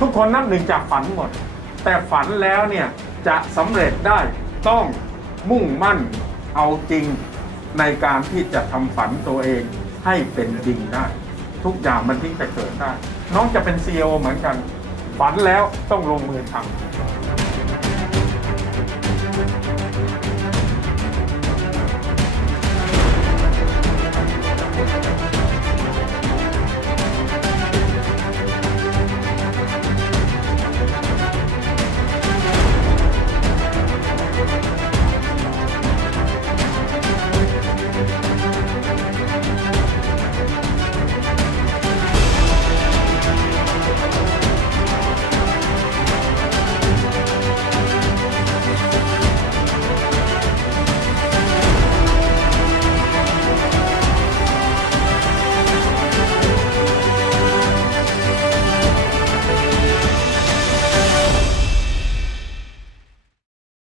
ทุกคนนับหนึ่งจากฝันหมด แต่ฝันแล้วเนี่ยจะสำเร็จได้ต้องมุ่งมั่นเอาจริงในการที่จะทำฝันตัวเองให้เป็นจริงได้ ทุกอย่างมันที่จะเกิดได้ น้องจะเป็นซีอเหมือนกัน ฝันแล้วต้องลงมือทำ